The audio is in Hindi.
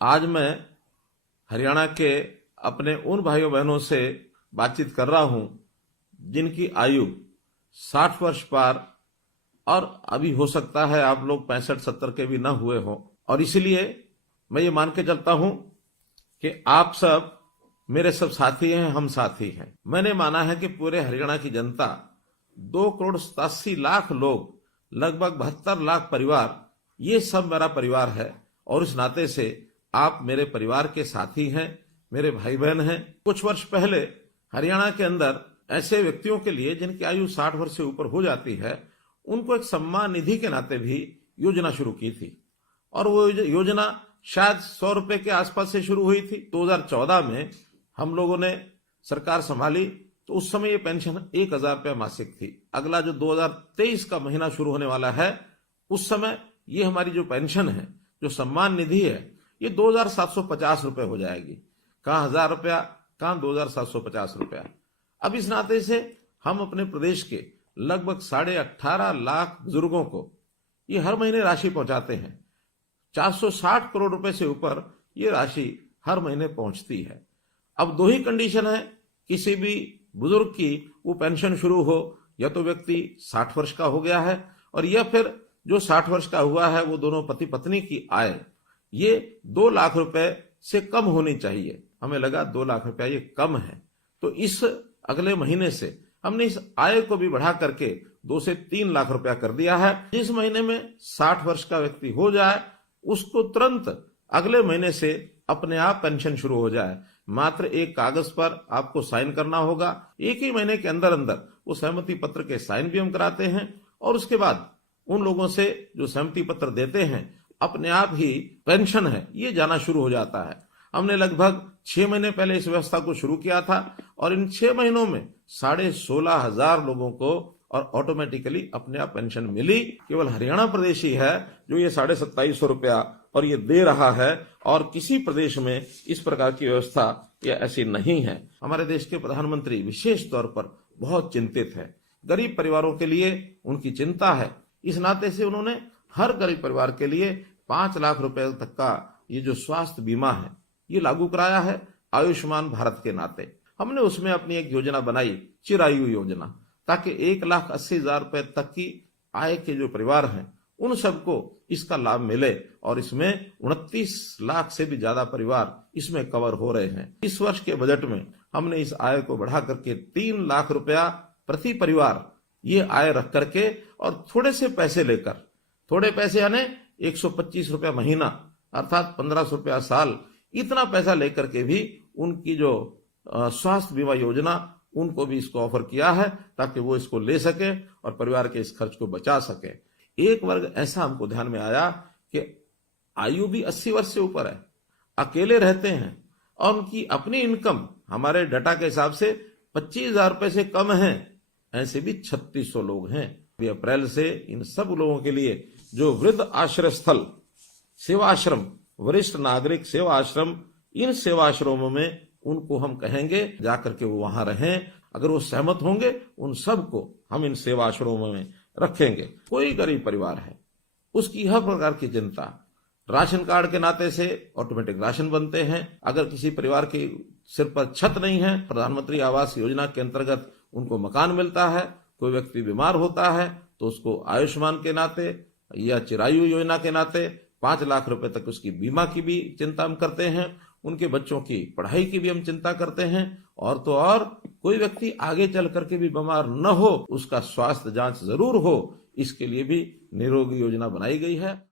आज मैं हरियाणा के अपने उन भाइयों बहनों से बातचीत कर रहा हूं जिनकी आयु 60 वर्ष पार और अभी हो सकता है आप लोग 65-70 के भी न हुए हो, और इसलिए मैं ये मान के चलता हूं कि आप सब मेरे सब साथी हैं, हम साथी हैं। मैंने माना है कि पूरे हरियाणा की जनता 2,87,00,000 लोग, लगभग 72 लाख परिवार, ये सब मेरा परिवार है और इस नाते से आप मेरे परिवार के साथी हैं, मेरे भाई बहन हैं। कुछ वर्ष पहले हरियाणा के अंदर ऐसे व्यक्तियों के लिए जिनकी आयु 60 वर्ष से ऊपर हो जाती है, उनको एक सम्मान निधि के नाते भी योजना शुरू की थी और वो योजना शायद 100 रुपए के आसपास से शुरू हुई थी। 2014 में हम लोगों ने सरकार संभाली तो उस समय ये पेंशन 1,000 रुपया मासिक थी। अगला जो 2023 का महीना शुरू होने वाला है, उस समय ये हमारी जो पेंशन है, जो सम्मान निधि है, ये 2,750 रुपए हो जाएगी। कहाँ 1,000 रुपया, कहाँ 2,750 रुपया। अब इस नाते से हम अपने प्रदेश के लगभग 18.5 लाख बुजुर्गों को ये हर महीने राशि पहुंचाते हैं। 460 करोड़ रुपए से ऊपर ये राशि हर महीने पहुंचती है। अब दो ही कंडीशन है किसी भी बुजुर्ग की वो पेंशन शुरू हो, या तो व्यक्ति 60 वर्ष का हो गया है, और या फिर जो 60 वर्ष का हुआ है वो दोनों पति पत्नी की आय ये 2 लाख रुपए से कम होनी चाहिए। हमें लगा 2 लाख रुपया ये कम है, तो इस अगले महीने से हमने इस आय को भी बढ़ा करके 2 से 3 लाख रुपया कर दिया है। जिस महीने में 60 वर्ष का व्यक्ति हो जाए, उसको तुरंत अगले महीने से अपने आप पेंशन शुरू हो जाए। मात्र एक कागज पर आपको साइन करना होगा। एक ही महीने के अंदर अंदर वो सहमति पत्र के साइन भी हम कराते हैं, और उसके बाद उन लोगों से जो सहमति पत्र देते हैं, अपने आप ही पेंशन है ये जाना शुरू हो जाता है। हमने लगभग 6 महीने पहले इस व्यवस्था को शुरू किया था और इन 6 महीनों में 16,500 लोगों को और ऑटोमेटिकली अपने आप पेंशन मिली। केवल हरियाणा प्रदेश ही है जो ये 2,750 रुपया और ये दे रहा है, और किसी प्रदेश में इस प्रकार की व्यवस्था ये ऐसी नहीं है। हमारे देश के प्रधानमंत्री विशेष तौर पर बहुत चिंतित है, गरीब परिवारों के लिए उनकी चिंता है। इस नाते से उन्होंने हर गरीब परिवार के लिए 5 लाख रुपए तक का ये जो स्वास्थ्य बीमा है ये लागू कराया है आयुष्मान भारत के नाते। हमने उसमें अपनी एक योजना बनाई, चिरायु योजना, ताकि 1,80,000 रुपए तक की आय के जो परिवार हैं उन सबको इसका लाभ मिले, और इसमें 29 लाख से भी ज्यादा परिवार इसमें कवर हो रहे हैं। इस वर्ष के बजट में हमने इस आय को बढ़ा करके 3 लाख रुपया प्रति परिवार ये आय रख करके, और थोड़े से पैसे लेकर, थोड़े पैसे यानी 125 रुपया महीना अर्थात 1,500 रुपया साल, इतना पैसा लेकर के भी उनकी जो स्वास्थ्य बीमा योजना उनको भी इसको ऑफर किया है, ताकि वो इसको ले सके और परिवार के इस खर्च को बचा सके। एक वर्ग ऐसा हमको ध्यान में आया कि आयु भी 80 वर्ष से ऊपर है, अकेले रहते हैं और उनकी अपनी इनकम हमारे डाटा के हिसाब से 25,000 रुपए से कम है। ऐसे भी 3,600 लोग हैं। अप्रैल से इन सब लोगों के लिए जो वृद्ध आश्रय स्थल, सेवा आश्रम, वरिष्ठ नागरिक सेवा आश्रम, इन सेवा आश्रमों में उनको हम कहेंगे जाकर के वो वहां रहें। अगर वो सहमत होंगे उन सबको हम इन सेवा आश्रमों में रखेंगे। कोई गरीब परिवार है उसकी हर प्रकार की चिंता, राशन कार्ड के नाते से ऑटोमेटिक राशन बनते हैं। अगर किसी परिवार के सिर पर छत नहीं है, प्रधानमंत्री आवास योजना के अंतर्गत उनको मकान मिलता है। कोई व्यक्ति बीमार होता है तो उसको आयुष्मान के नाते या चिरायु योजना के नाते 5 लाख रुपए तक उसकी बीमा की भी चिंता हम करते हैं। उनके बच्चों की पढ़ाई की भी हम चिंता करते हैं, और तो और कोई व्यक्ति आगे चल करके भी बीमार न हो, उसका स्वास्थ्य जांच जरूर हो, इसके लिए भी निरोगी योजना बनाई गई है।